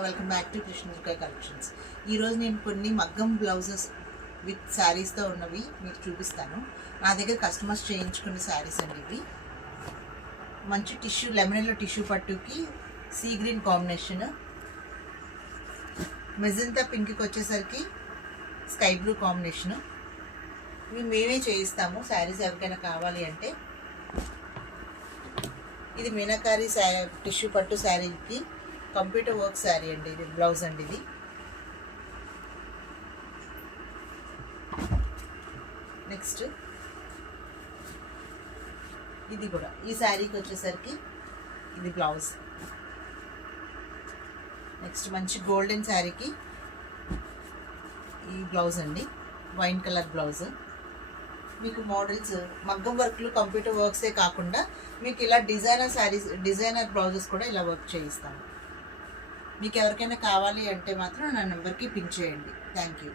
Welcome back to Krishnadurga collections. ఈరోజు నేను కొన్ని మగ్గం బ్లౌజెస్ విత్ శారీస్తో ఉన్నవి మీకు చూపిస్తాను. నా దగ్గర కస్టమర్స్ చేయించుకున్న శారీస్ అండి ఇవి. మంచి టిష్యూ, లెమనెల్లో టిష్యూ పట్టుకి సీ గ్రీన్ కాంబినేషన్, మెజంతా పింక్కి వచ్చేసరికి స్కై బ్లూ కాంబినేషను. ఇవి మేమే చేయిస్తాము. శారీస్ ఎవరికైనా కావాలి అంటే ఇది మీనాకారి టిష్యూ పట్టు శారీకి కంప్యూటర్ వర్క్ శారీ అండి. ఇది బ్లౌజ్ అండి. ఇది నెక్స్ట్ ఇది కూడా ఈ శారీకి వచ్చేసరికి ఇది బ్లౌజ్. నెక్స్ట్ మంచి గోల్డెన్ శారీకి ఈ బ్లౌజ్ అండి, వైన్ కలర్ బ్లౌజ్. మీకు మోడల్స్ మగ్గం వర్క్లు, కంప్యూటర్ వర్క్సే కాకుండా మీకు ఇలా డిజైనర్ శారీస్, డిజైనర్ బ్లౌజెస్ కూడా ఇలా వర్క్ చేయిస్తాను. మీకు ఎవరికైనా కావాలి అంటే మాత్రం నా నెంబర్కి పింక్ చేయండి. Thank you.